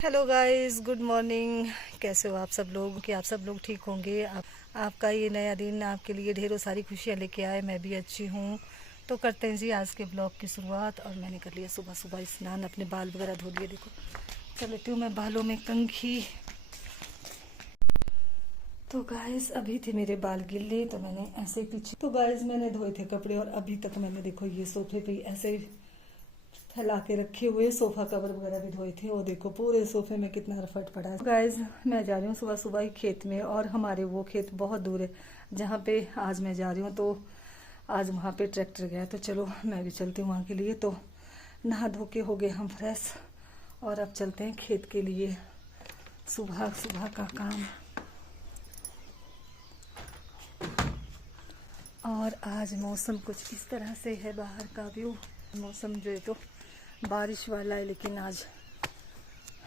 Hello guys, good morning. कैसे हो आप सब लोग? कि आप सब लोग ठीक होंगे। आपका ये नया दिन आपके लिए ढेरों सारी खुशियाँ लेके आए। मैं भी अच्छी हूँ। तो करते हैं जी आज के ब्लॉग की शुरुआत। और मैंने कर लिया सुबह सुबह स्नान, अपने बाल वगैरह धो लिए। देखो चल लेती हूँ मैं बालों में कंघी। तो गाइस अभी थे मेरे बाल गिले तो मैंने ऐसे पीछे, तो गाइस मैंने धोए थे कपड़े और अभी तक मैंने देखो ये सोफे पे ऐसे फैला के रखे हुए सोफा कवर वगैरह भी धोए थे। और देखो पूरे सोफे में कितना रफट पड़ा है। गाइज मैं जा रही हूँ सुबह सुबह ही खेत में, और हमारे वो खेत बहुत दूर है जहाँ पे आज मैं जा रही हूँ। तो आज वहाँ पे ट्रैक्टर गया, तो चलो मैं भी चलती हूँ वहाँ के लिए। तो नहा धो के हो गए हम फ्रेश, और अब चलते हैं खेत के लिए। सुबह सुबह का काम। और आज मौसम कुछ इस तरह से है, बाहर का व्यू। मौसम जो है तो बारिश वाला है, लेकिन आज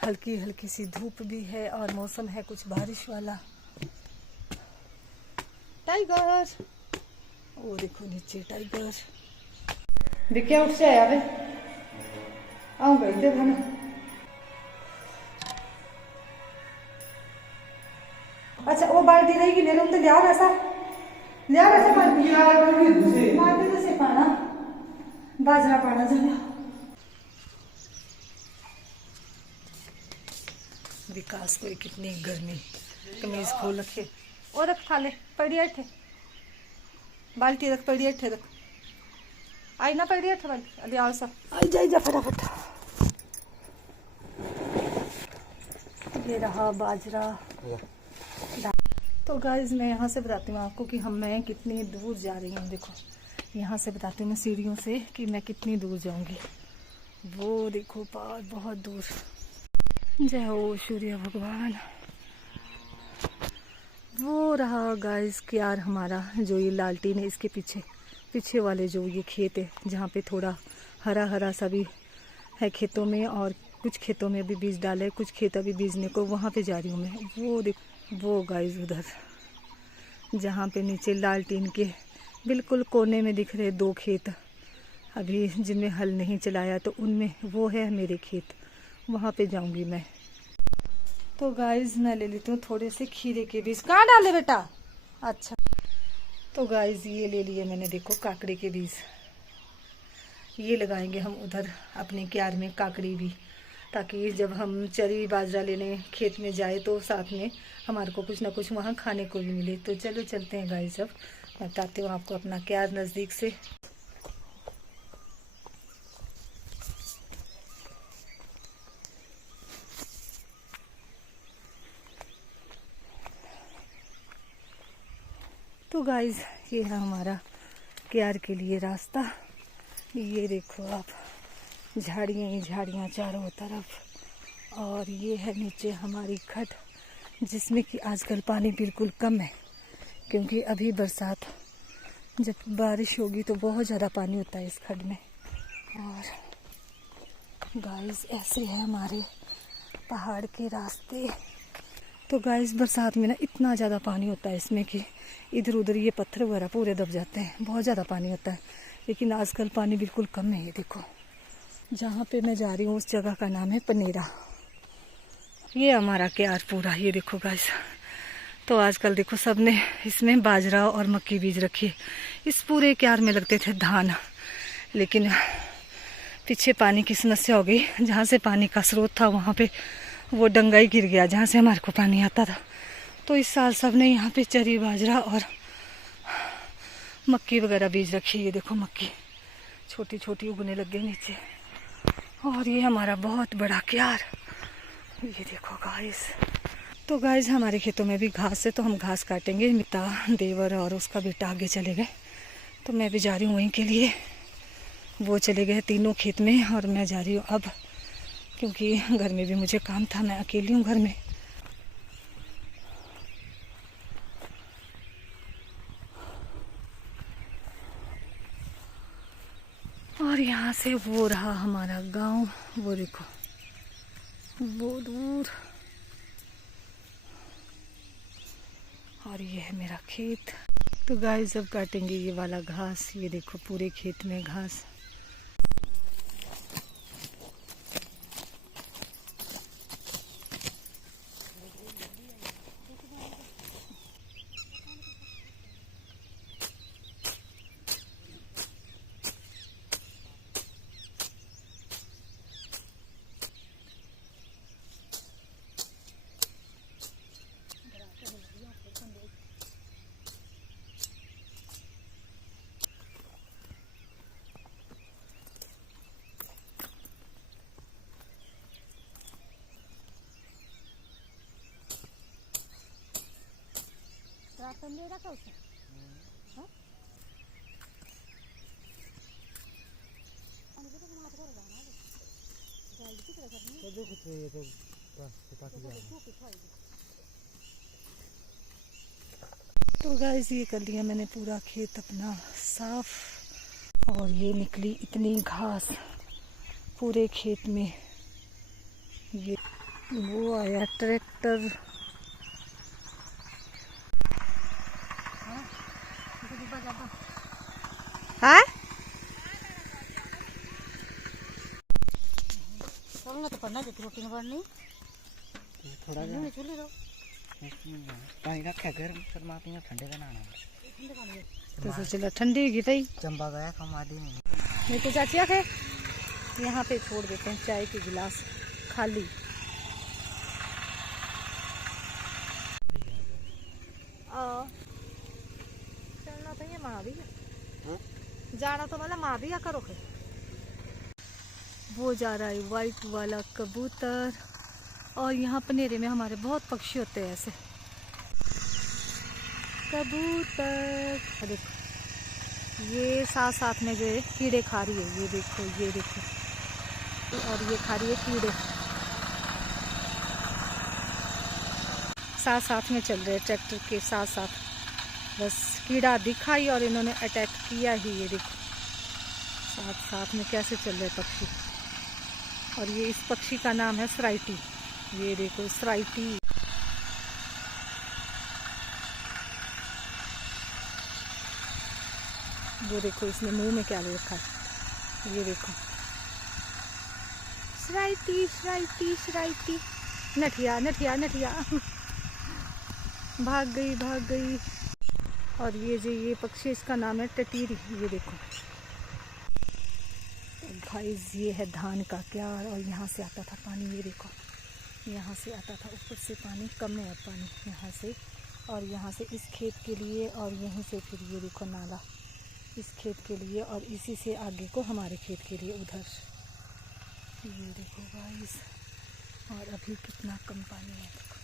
हल्की हल्की सी धूप भी है और मौसम है कुछ बारिश वाला। टाइगर, वो देखो नीचे टाइगर दिखे उठ से आवे आऊँ गई थे खाना। अच्छा वो बाल्टी रहेगी मेरे तो लिया ऐसा बाल्टी से पाना बाजरा पाना जरा। विकास को कितनी गर्मी, कमीज खोल रखे। और रख थाले पड़ी थे, बाल्टी रख पड़ी थे, रख आई ना पड़ी थे बाल्टी। अभी आओ सब आई जा फटाफट। ये रहा बाजरा। तो गाइज मैं यहाँ से बताती हूँ आपको कि मैं कितनी दूर जा रही हूँ। देखो यहाँ से बताती हूँ मैं सीढ़ियों से कि मैं कितनी दूर जाऊँगी। वो देखो पार बहुत दूर। जय हो सूर्य भगवान। वो रहा गाइस क्यार हमारा, जो ये लालटीन है इसके पीछे वाले जो ये खेत है जहाँ पे थोड़ा हरा हरा सा भी है खेतों में, और कुछ खेतों में अभी बीज डाले, कुछ खेत अभी बीजने को, वहाँ पे जा रही हूँ मैं। वो देख वो गाइस उधर जहाँ पे नीचे लालटीन के बिल्कुल कोने में दिख रहे 2 खेत अभी जिनमें हल नहीं चलाया, तो उनमें वो है मेरे खेत, वहाँ पे जाऊँगी मैं। तो गाइज मैं ले लेती हूँ थोड़े से खीरे के बीज। कहाँ डाले बेटा? अच्छा तो गाइज ये ले लिए मैंने, देखो काकड़ी के बीज। ये लगाएंगे हम उधर अपने क्यार में काकड़ी भी, ताकि जब हम चरी बाजरा लेने खेत में जाए तो साथ में हमारे को कुछ ना कुछ वहाँ खाने को भी मिले। तो चलो चलते हैं गाइज, अब मैं बताती हूँ आपको अपना क्यार नज़दीक से। तो गाइज ये है हमारा क्यार के लिए रास्ता। ये देखो आप, झाड़ियाँ ही झाड़ियाँ चारों तरफ, और ये है नीचे हमारी खट, जिसमें कि आजकल पानी बिल्कुल कम है, क्योंकि अभी बरसात जब बारिश होगी तो बहुत ज़्यादा पानी होता है इस खड में। और गाइस ऐसे है हमारे पहाड़ के रास्ते। तो गाइस बरसात में ना इतना ज़्यादा पानी होता है इसमें कि इधर उधर ये पत्थर वगैरह पूरे दब जाते हैं, बहुत ज़्यादा पानी होता है। लेकिन आजकल पानी बिल्कुल कम है। ये देखो जहाँ पे मैं जा रही हूँ उस जगह का नाम है पनेरा। ये हमारा क्यार पूरा, ये देखो गाइस। तो आजकल देखो सबने इसमें बाजरा और मक्की बीज रखी है। इस पूरे क्यार में लगते थे धान, लेकिन पीछे पानी की समस्या हो गई। जहाँ से पानी का स्रोत था वहाँ पे वो डंगाई गिर गया जहाँ से हमारे को पानी आता था। तो इस साल सबने यहाँ पे चरी बाजरा और मक्की वगैरह बीज रखी है। ये देखो मक्की छोटी छोटी उगने लग गई नीचे। और ये हमारा बहुत बड़ा क्यार, ये देखो गाइस। तो गाइस हमारे खेतों में भी घास है, तो हम घास काटेंगे। मिता देवर और उसका बेटा आगे चले गए, तो मैं भी जा रही हूँ वहीं के लिए। वो चले गए तीनों खेत में और मैं जा रही हूँ अब, क्योंकि घर में भी मुझे काम था, मैं अकेली हूँ घर में। और यहाँ से वो रहा हमारा गांव, वो देखो वो दूर, और ये है मेरा खेत। तो गाइस अब काटेंगे ये वाला घास। ये देखो पूरे खेत में घास। संडे रखा उसे हाँ तो देखो तो ये तो बस पता चला। तो गाइस ये कर लिया मैंने पूरा खेत अपना साफ और ये निकली इतनी घास पूरे खेत में। ये वो आया ट्रैक्टर हाँ चलना तो पड़ना जब रोटी बननी थोड़ा नहीं चूल्हे दो पानी रखा गर्म फिर मापी में ठंडे का नाना तो सोचला ठंडी होगी तई चंबा गया कमादी नहीं तो चाची आखे यहाँ पे छोड़ देते हैं चाय के गिलास खाली। चलना तो ये माँ भी जाना तो मतलब माँ भी या करो के वो जा रहा है वाइट वाला कबूतर। और यहाँ पनेरे में हमारे बहुत पक्षी होते हैं ऐसे कबूतर। देखो ये साथ साथ में जो है कीड़े खा रही है, ये देखो ये देखो, और ये खा रही है कीड़े साथ साथ में चल रहे हैं ट्रैक्टर के साथ साथ। बस कीड़ा दिखाई और इन्होंने अटैक किया ही। ये देखो साथ साथ में कैसे चल रहे पक्षी। और ये इस पक्षी का नाम है सराइटी। ये देखो सराइटी। वो देखो इसने मुंह में क्या ले रखा है, ये देखो सराइटी सराइटी सराइटी। नठिया नठिया नठिया भाग गई भाग गई। और ये जो ये पक्षी इसका नाम है टटीरी। ये देखो गाइस ये है धान का क्यार और यहाँ से आता था पानी। ये देखो यहाँ से आता था, ऊपर से पानी कम है अब पानी यहाँ से, और यहाँ से इस खेत के लिए, और यहीं से फिर ये देखो नाला इस खेत के लिए, और इसी से आगे को हमारे खेत के लिए उधर। ये देखो गाइस और अभी कितना कम पानी है। देखो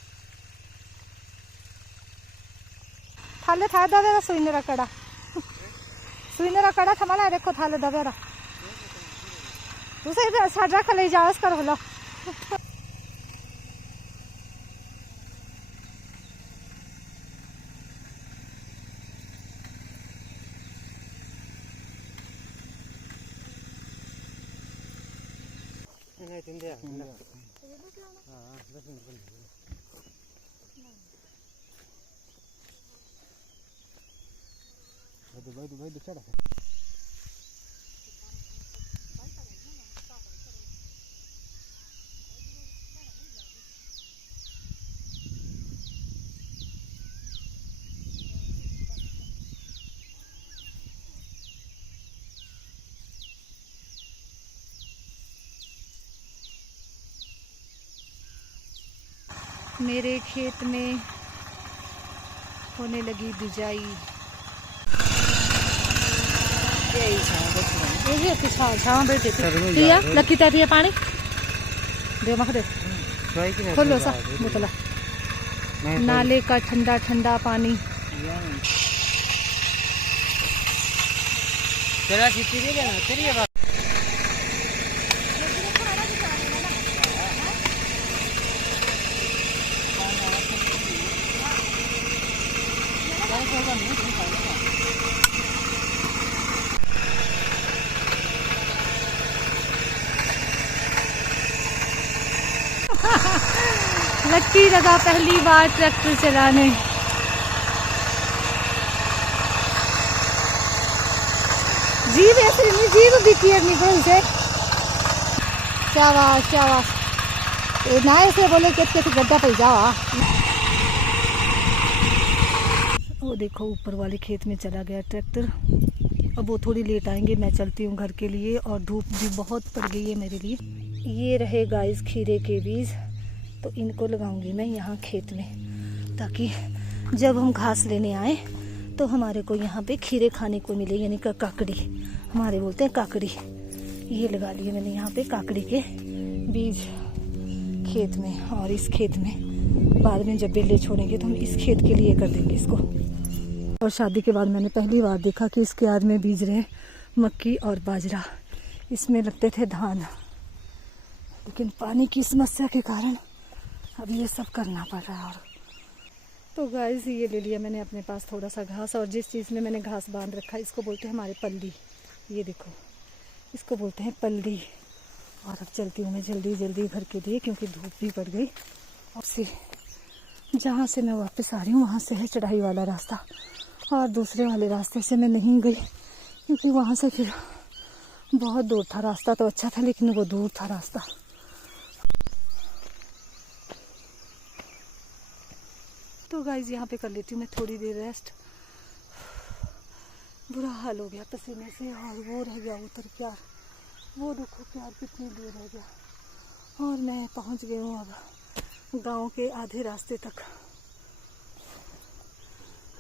थाले था दवेरा सुइनेरा कड़ा सुइनेरा कड़ा थमाला देखो थाले दवेरा दूसरे साडरा खले जावस कर होलो नहीं तिंदे हां 10 मिनट भाई दूसरा मेरे खेत में होने लगी बिजाई। ये छाव छाव बैठे थे लकी तैयारी है पानी दे मख दे खोलो सा बोतला नाले का ठंडा ठंडा पानी। तेरा सीटी दे ना तेरी बात लक्की लगा पहली बार ट्रैक्टर चलाने। जीव ऐसे नहीं जीव दिखी है निकल से शाबाश शाबाश ना ऐसे बोले कि गड्ढा पे जावा। वो देखो ऊपर वाले खेत में चला गया ट्रैक्टर। अब वो थोड़ी लेट आएंगे, मैं चलती हूँ घर के लिए और धूप भी बहुत पड़ गई है मेरे लिए। ये रहे गाइस खीरे के बीज, तो इनको लगाऊंगी मैं यहाँ खेत में ताकि जब हम घास लेने आए तो हमारे को यहाँ पे खीरे खाने को मिले, यानी काकड़ी हमारे बोलते हैं काकड़ी। ये लगा लिए मैंने यहाँ पे काकड़ी के बीज खेत में। और इस खेत में बाद में जब बेले छोड़ेंगे तो हम इस खेत के लिए कर देंगे इसको। और शादी के बाद मैंने पहली बार देखा कि इस क्यार में बीज रहे मक्की और बाजरा। इसमें लगते थे धान, लेकिन पानी की समस्या के कारण अब ये सब करना पड़ रहा है। और तो गाइस ये ले लिया मैंने अपने पास थोड़ा सा घास, और जिस चीज़ में मैंने घास बांध रखा है इसको बोलते हैं हमारे पल्ली। ये देखो, इसको बोलते हैं पल्ली। और अब चलती हूँ मैं जल्दी जल्दी घर के लिए, क्योंकि धूप भी पड़ गई। और से जहाँ से मैं वापस आ रही हूँ वहाँ से है चढ़ाई वाला रास्ता, और दूसरे वाले रास्ते से मैं नहीं गई क्योंकि वहाँ से फिर बहुत दूर था। रास्ता तो अच्छा था लेकिन वो दूर था रास्ता। तो गाइज यहाँ पे कर लेती हूँ मैं थोड़ी देर रेस्ट। बुरा हाल हो गया पसीने से, और वो रह गया उतर प्यार, वो देखो प्यार कितनी दूर रह गया। और मैं पहुँच गई हूँ अब गांव के आधे रास्ते तक।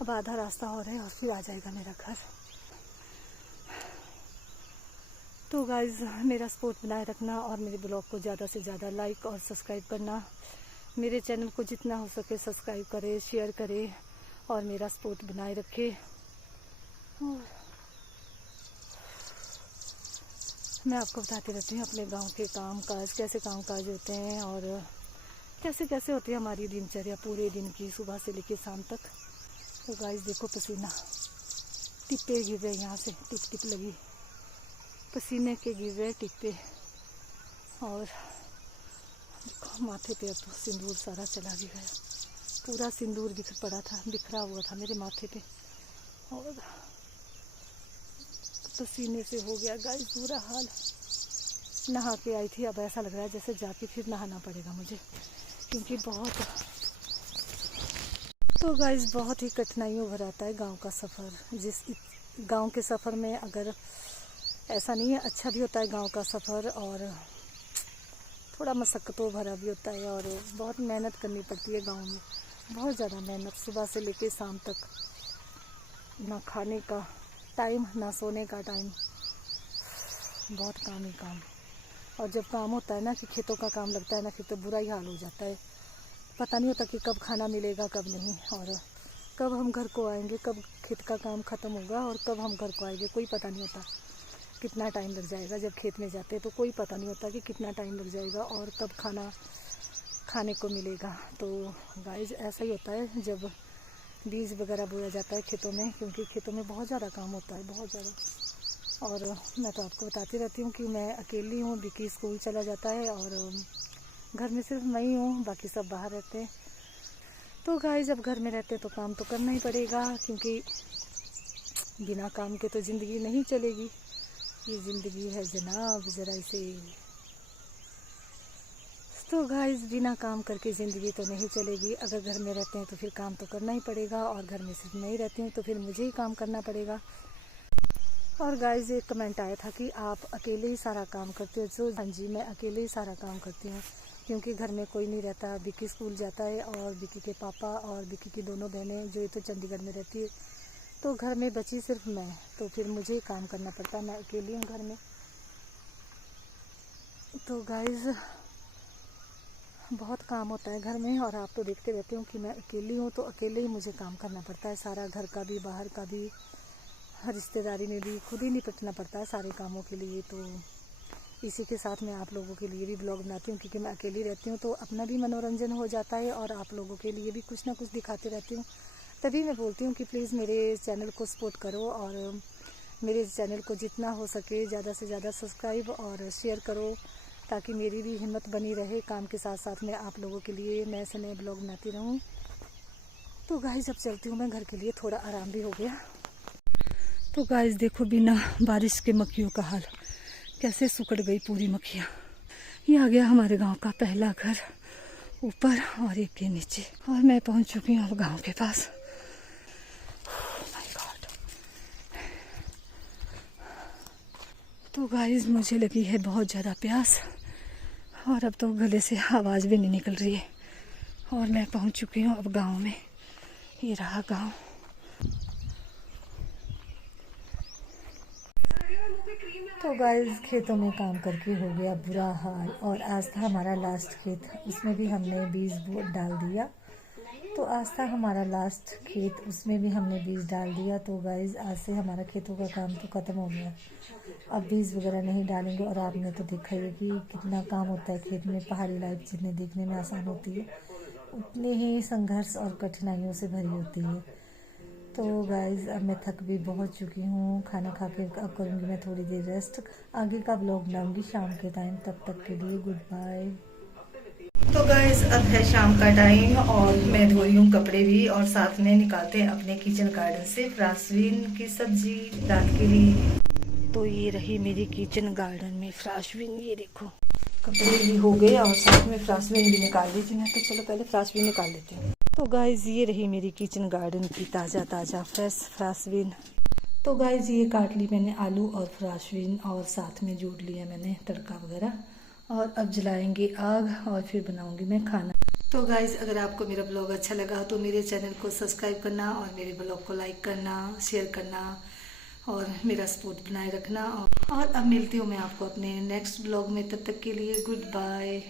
अब आधा रास्ता और है और फिर आ जाएगा मेरा घर। तो गाइज मेरा सपोर्ट बनाए रखना, और मेरे ब्लॉग को ज़्यादा से ज़्यादा लाइक और सब्सक्राइब करना। मेरे चैनल को जितना हो सके सब्सक्राइब करें, शेयर करें और मेरा सपोर्ट बनाए रखें। मैं आपको बताती रहती हूँ अपने गांव के काम काज, कैसे काम काज होते हैं और कैसे कैसे होती है हमारी दिनचर्या पूरे दिन की, सुबह से लेकर शाम तक। तो गाइस देखो पसीना टिप्पे गिर रहे, यहाँ से टिप टिप लगी पसीने के गिर रहे टिप्पे। और देखो माथे पे अब तो सिंदूर सारा चला भी गया, पूरा सिंदूर बिखरा हुआ था मेरे माथे पे, और पसीने से हो गया गाइस बुरा हाल। नहा के आई थी, अब ऐसा लग रहा है जैसे जाके फिर नहाना पड़ेगा मुझे, क्योंकि बहुत तो गाइस बहुत ही कठिनाइयों भरा आता है गांव का सफ़र। जिस गांव के सफ़र में अगर ऐसा नहीं है, अच्छा भी होता है गांव का सफ़र, और थोड़ा मशक्क़तों भरा भी होता है, और बहुत मेहनत करनी पड़ती है गांव में, बहुत ज़्यादा मेहनत, सुबह से लेकर शाम तक। ना खाने का टाइम ना सोने का टाइम, बहुत काम ही काम। और जब काम होता है ना कि खेतों का काम लगता है ना, फिर तो बुरा ही हाल हो जाता है। पता नहीं होता कि कब खाना मिलेगा कब नहीं, और कब हम घर को आएंगे, कब खेत का काम ख़त्म होगा और कब हम घर को आएंगे, कोई पता नहीं होता। कितना टाइम लग जाएगा जब खेत में जाते हैं तो कोई पता नहीं होता कि कितना टाइम लग जाएगा और कब खाना खाने को मिलेगा। तो गाइस ऐसा ही होता है जब बीज वगैरह बोया जाता है खेतों में, क्योंकि खेतों में बहुत ज़्यादा काम होता है, बहुत ज़्यादा। और मैं तो आपको बताती रहती हूँ कि मैं अकेली हूँ, विकी स्कूल चला जाता है और घर में सिर्फ मैं ही हूँ, बाकी सब बाहर रहते हैं। तो गाइस जब घर में रहते हैं तो काम तो करना ही पड़ेगा, क्योंकि बिना काम के तो ज़िंदगी नहीं चलेगी। ये ज़िंदगी है जनाब, ज़रा इसे। तो गाइस बिना काम करके ज़िंदगी तो नहीं चलेगी। अगर घर में रहते हैं तो फिर काम तो करना ही पड़ेगा, और घर में सिर्फ मैं ही रहती हूँ तो फिर मुझे ही काम करना पड़ेगा। और गाइस एक कमेंट आया था कि आप अकेले ही सारा काम करते हो। तो हाँ जी, मैं अकेले ही सारा काम करती हूँ, क्योंकि घर में कोई नहीं रहता। विकी स्कूल जाता है और विकी के पापा और विकी की दोनों बहनें जो तो चंडीगढ़ में रहती है, तो घर में बची सिर्फ मैं, तो फिर मुझे ही काम करना पड़ता है। मैं अकेली हूँ घर में। तो गाइस बहुत काम होता है घर में, और आप तो देखते रहते हो कि मैं अकेली हूँ, तो अकेले ही मुझे काम करना पड़ता है सारा, घर का भी बाहर का भी, रिश्तेदारी में भी खुद ही निपटना पड़ता है सारे कामों के लिए। तो इसी के साथ मैं आप लोगों के लिए भी ब्लॉग बनाती हूँ, क्योंकि मैं अकेली रहती हूँ तो अपना भी मनोरंजन हो जाता है और आप लोगों के लिए भी कुछ ना कुछ दिखाती रहती हूँ। तभी मैं बोलती हूँ कि प्लीज़ मेरे चैनल को सपोर्ट करो, और मेरे चैनल को जितना हो सके ज़्यादा से ज़्यादा सब्सक्राइब और शेयर करो, ताकि मेरी भी हिम्मत बनी रहे। काम के साथ साथ में आप लोगों के लिए नए से नए ब्लॉग बनाती रहूँ। तो गाइस अब चलती हूँ मैं घर के लिए, थोड़ा आराम भी हो गया। तो गाइस देखो बिना बारिश के मक्खियों का हाल, कैसे सुकड़ गई पूरी मक्खियाँ। ये आ गया हमारे गांव का पहला घर ऊपर और एक के नीचे, और मैं पहुंच चुकी हूँ अब गांव के पास। My god. तो गाइस मुझे लगी है बहुत ज़्यादा प्यास, और अब तो गले से आवाज़ भी नहीं निकल रही है, और मैं पहुंच चुकी हूँ अब गांव में। ये रहा गांव। तो गाइस खेतों में काम करके हो गया बुरा हाल, और आज था हमारा लास्ट खेत, उसमें भी हमने बीज डाल दिया। तो आज था हमारा लास्ट खेत, उसमें भी हमने बीज डाल दिया। तो गाइज आज से हमारा खेतों का काम तो ख़त्म हो गया, अब बीज वगैरह नहीं डालेंगे। और आपने तो देखा ही है कि कितना काम होता है खेत में। पहाड़ी लाइफ जितने देखने में आसान होती है उतनी ही संघर्ष और कठिनाइयों से भरी होती है। तो गाइज अब मैं थक भी बहुत चुकी हूँ, खाना खा के अब करूँगी मैं थोड़ी देर रेस्ट। आगे का ब्लॉग बनाऊँगी शाम के टाइम, तब तक के लिए गुड बाय। तो गाइज अब है शाम का टाइम और मैं धो रही हूँ कपड़े भी, और साथ में निकालते हैं अपने किचन गार्डन से फ्रांसबीन की सब्जी रात के लिए। तो ये रही मेरी किचन गार्डन में फ्रांसबीन, ये देखो कपड़े भी हो गए और साथ में फ्रांसबीन भी निकाल दी थी मैं। तो चलो पहले फ्रांसबीन निकाल देते हैं। तो गाइज ये रही मेरी किचन गार्डन की ताज़ा ताज़ा फ्रेश फ्रांसबीन। तो गाइज ये काट ली मैंने आलू और फ्रांसबीन, और साथ में जोड़ लिया मैंने तड़का वगैरह। और अब जलाएंगे आग और फिर बनाऊंगी मैं खाना। तो गाइज अगर आपको मेरा ब्लॉग अच्छा लगा तो मेरे चैनल को सब्सक्राइब करना और मेरे ब्लॉग को लाइक करना, शेयर करना और मेरा सपोर्ट बनाए रखना। और अब मिलती हूँ मैं आपको अपने नेक्स्ट ब्लॉग में, तब तक के लिए गुड बाय।